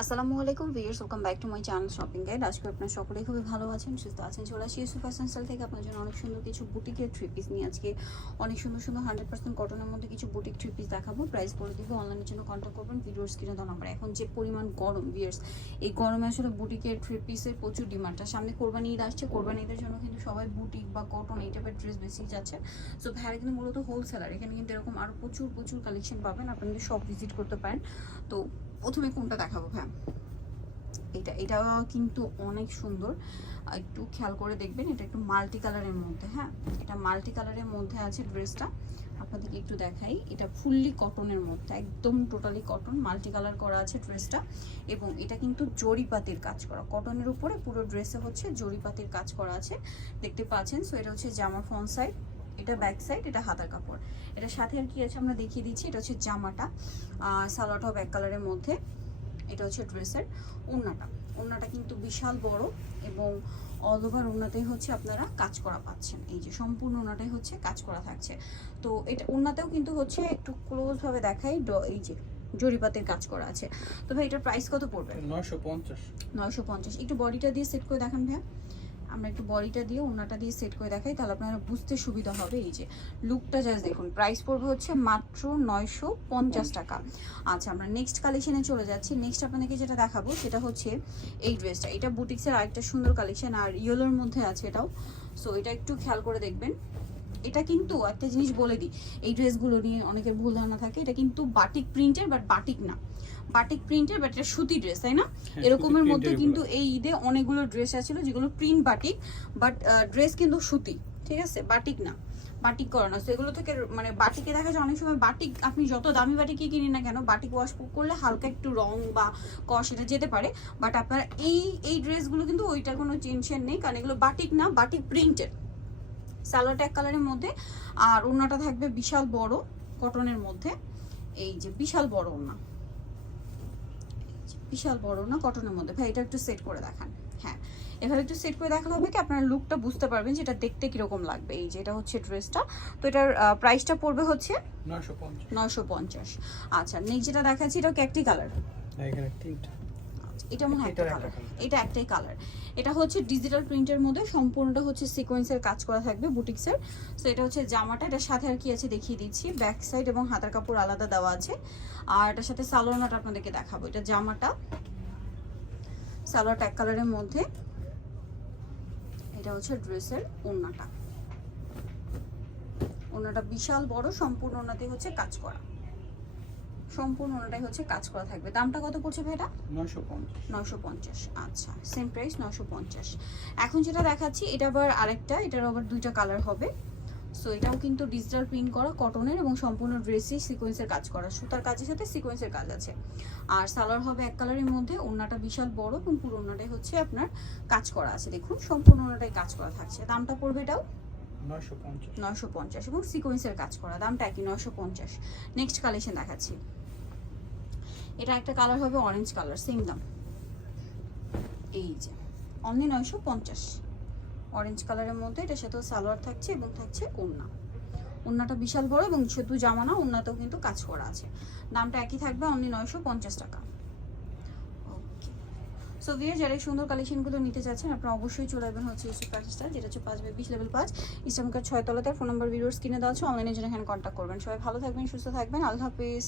আসসালামু আলাইকুম viewers welcome back to my channel shopping guide. আজকে আপনার সকলেই খুবই ভালো আছেন, সুস্থ আছেন। চলে আসি ইউসুফ ফ্যাশন স্টাইল থেকে। আপনার জন্য অনেক সুন্দর কিছু বুটিকের থ্রি পিস নিয়ে আজকে অনেক সুন্দর সুন্দর হান্ড্রেড পার্সেন্ট কটনের মধ্যে কিছু বুটিক থ্রি পিস দেখাবো। প্রাইস বলে দিব অনলাইনের জন্য কন্ট্যাক্ট করবেন, ভিডিওর স্ক্রিনে দেওয়া নাম্বার এখন যে পরিমাণ গরম ভিয়ার্স এই গরমে আসলে বুটিকের থ্রি পিসের প্রচুর ডিমান্ডটা সামনে কোরবানি ঈদ আসছে, কোরবানি ঈদের জন্য কিন্তু সবাই বুটিক বা কটন এই টাইপের ড্রেস বেশি যাচ্ছে। সো ভাইরা কিন্তু মূলত হোলসেলার এখানে কিন্তু এরকম আরও প্রচুর প্রচুর কালেকশন পাবেন। আপনাদের সব ভিজিট করতে পারেন। তো প্রথমে কোনটা দেখাবো হ্যাঁ? এটা এটা কিন্তু অনেক সুন্দর। একটু খেয়াল করে দেখবেন, এটা একটু মাল্টি কালারের মধ্যে হ্যাঁ? এটা মাল্টি কালারের মধ্যে আছে ড্রেসটা। আপনাদেরকে একটু দেখাই, এটা ফুললি কটনের মধ্যে, একদম টোটালি কটন, মাল্টি কালার করা আছে ড্রেসটা। এবং এটা কিন্তু জরিপাতির কাজ করা, কটনের উপরে পুরো ড্রেসে হচ্ছে জরিপাতির কাজ করা আছে। দেখতে পাচ্ছেন সো এটা হচ্ছে জামা ফ্রন্ট সাইড। এটা ব্যাক সাইড এটা হাতার কাপড়। এটা সাথে আর কি আছে আমরা দেখিয়ে দিচ্ছি এটা হচ্ছে জামাটা। সালোয়ারটাও ব্যাক কালারের মধ্যে। এটা হচ্ছে ড্রেসের ওড়নাটা। ওড়নাটা কিন্তু বিশাল বড় এবং অল ওভার ওড়নাতেই হচ্ছে আপনারা কাজ করা পাচ্ছেন। এই যে সম্পূর্ণ ওড়নাটাই হচ্ছে কাজ করা থাকছে। তো এটা ওড়নাতেও কিন্তু হচ্ছে একটু ক্লোজভাবে দেখাই ড- এই যে জরিপাতের কাজ করা আছে। তো ভাই এটার প্রাইস কত পড়বে? নয়শো পঞ্চাশ। নয়শো পঞ্চাশ। একটু বডিটা দিয়ে সেট করে দেখান ভাইয়া। আমরা একটু বডিটা দিয়ে ওড়নাটা দিয়ে সেট করে দেখাই তাহলে আপনারা বুঝতে সুবিধা হবে এই যে লুকটা জাস্ট দেখুন। প্রাইস পড়বে হচ্ছে মাত্র নয়শো পঞ্চাশ টাকা। আচ্ছা আমরা নেক্সট কালেকশনে চলে যাচ্ছি। নেক্সট আপনাদেরকে যেটা দেখাবো সেটা হচ্ছে এই ড্রেসটা এটা বুটিক্সের আরেকটা সুন্দর কালেকশন আর ইয়েলোর মধ্যে আছে এটাও। সো এটা একটু খেয়াল করে দেখবেন। এটা কিন্তু একটা জিনিস বলে দিই এই ড্রেসগুলো নিয়ে অনেকের ভুল ধারণা থাকে এটা কিন্তু বাটিক প্রিন্টের বাট বাটিক না। বাটিক প্রিন্টের বাট এটা সুতি ড্রেস তাই না? হ্যাঁ, এরকমের মধ্যে কিন্তু এই ঈদে অনেকগুলো ড্রেস আছিল যেগুলো প্রিন্ট বাটিক বাট ড্রেস কিন্তু সুতি ঠিক আছে? বাটিক না বাটিক করানো। সেগুলো থেকে মানে বাটিকে দেখা যায় অনেক সময় বাটিক আপনি যত দামি বাটিকই কিনি না কেন বাটিক ওয়াশ করলে হালকা একটু রং বা কস এটা যেতে পারে বাট আপনার এই এই ড্রেসগুলো কিন্তু ওইটার কোনো টেনশন নেই কারণ এগুলো বাটিক না বাটিক প্রিন্টেড সালোয়ারটা এক কালারের মধ্যে আর ওড়নাটা থাকবে বিশাল বড় কটনের মধ্যে। এই যে বিশাল বড় যে বিশাল বড় না কটনের মধ্যে। ভাই এটা একটু সেট করে দেখান। হ্যাঁ এভাবে একটু সেট করে দেখানো হবে কি আপনার লুকটা বুঝতে পারবেন যেটা দেখতে কীরকম লাগবে। এই যে এটা হচ্ছে ড্রেসটা তো এটার প্রাইসটা পড়বে হচ্ছে নয়শো পঞ্চাশ। আচ্ছা নেক্সট যেটা দেখাচ্ছি এটা ক্যাকটি কালার এখানে তিনটা। এটা মনে হয় একটা কালার এটা একটাই কালার এটা হচ্ছে ডিজিটাল প্রিন্টের মধ্যে সম্পূর্ণটা হচ্ছে সিকোয়েন্সের কাজ করা থাকবে বুটিক্সের সো এটা হচ্ছে জামাটা এটার সাথে আর কি আছে দেখিয়ে দিচ্ছি। ব্যাক সাইড এবং হাতার কাপড় আলাদা দেওয়া আছে। আর এটার সাথে সালোয়ারটা আপনাদেরকে দেখাবো। এটা জামাটা। সালোয়ারটা এক কালারের মধ্যে। এটা হচ্ছে ড্রেসের ওড়নাটা। ওড়নাটা বিশাল বড় সম্পূর্ণ ওড়নাতে হচ্ছে কাজ করা। সম্পূর্ণ ওড়নাটাই হচ্ছে কাজ করা থাকবে। দামটা কত পড়ছে ভাইটা নয়শো পঞ্চাশ। নশো পঞ্চাশ। আচ্ছা সেম প্রাইস নশো পঞ্চাশ। এখন যেটা দেখাচ্ছি এটা আবার আরেকটা এটার আবার দুইটা কালার হবে। সো এটাও কিন্তু ডিজিটাল প্রিন্ট করা কটনের এবং সম্পূর্ণ ড্রেসই সিকোয়েন্সের কাজ করা। সুতার কাজের সাথে সিকোয়েন্সের কাজ আছে। আর সালোয়ার হবে এক কালারের মধ্যে ওড়নাটা বিশাল বড় এবং পুরো ওড়নাটাই হচ্ছে আপনার কাজ করা আছে। দেখুন সম্পূর্ণ ওড়নাটাই কাজ করা থাকছে। দামটা পড়বে এটাও? নয়শো নয়শো পঞ্চাশ এবং সিকোয়েন্সের কাজ করা। দামটা একই নয়শো পঞ্চাশ। নেক্সট কালেকশন দেখাচ্ছি। এটা একটা কালার হবে অরেঞ্জ কালার সেম দাম। এই যে অনলি নয়শো পঞ্চাশ। অরেঞ্জ কালারের মধ্যে এটা সাথেও সালোয়ার থাকছে এবং থাকছে ওড়না। ওড়নাটা বিশাল বড় এবং শুধু জামানা ওড়নাতেও কিন্তু কাজ করা আছে। দামটা একই থাকবে অনলি নয়শো পঞ্চাশ টাকা। সো ভিয়ার যারা এই সুন্দর কালেকশনগুলো নিতে চাচ্ছেন আপনারা অবশ্যই চলে আসবেন হচ্ছে ইউসুফ প্যাকেজটা যেটা হচ্ছে পাঁচ বাই বিশ লেভেল পাঁচ। ইসলামকার ছয় তলাতে ফোন নাম্বার ভিডিওস কিনে দেওয়া আছে অনলাইনে জন্য এখানে কন্ট্যাক্ট করবেন। সবাই ভালো থাকবেন, সুস্থ থাকবেন, আল্লাহ হাফিজ।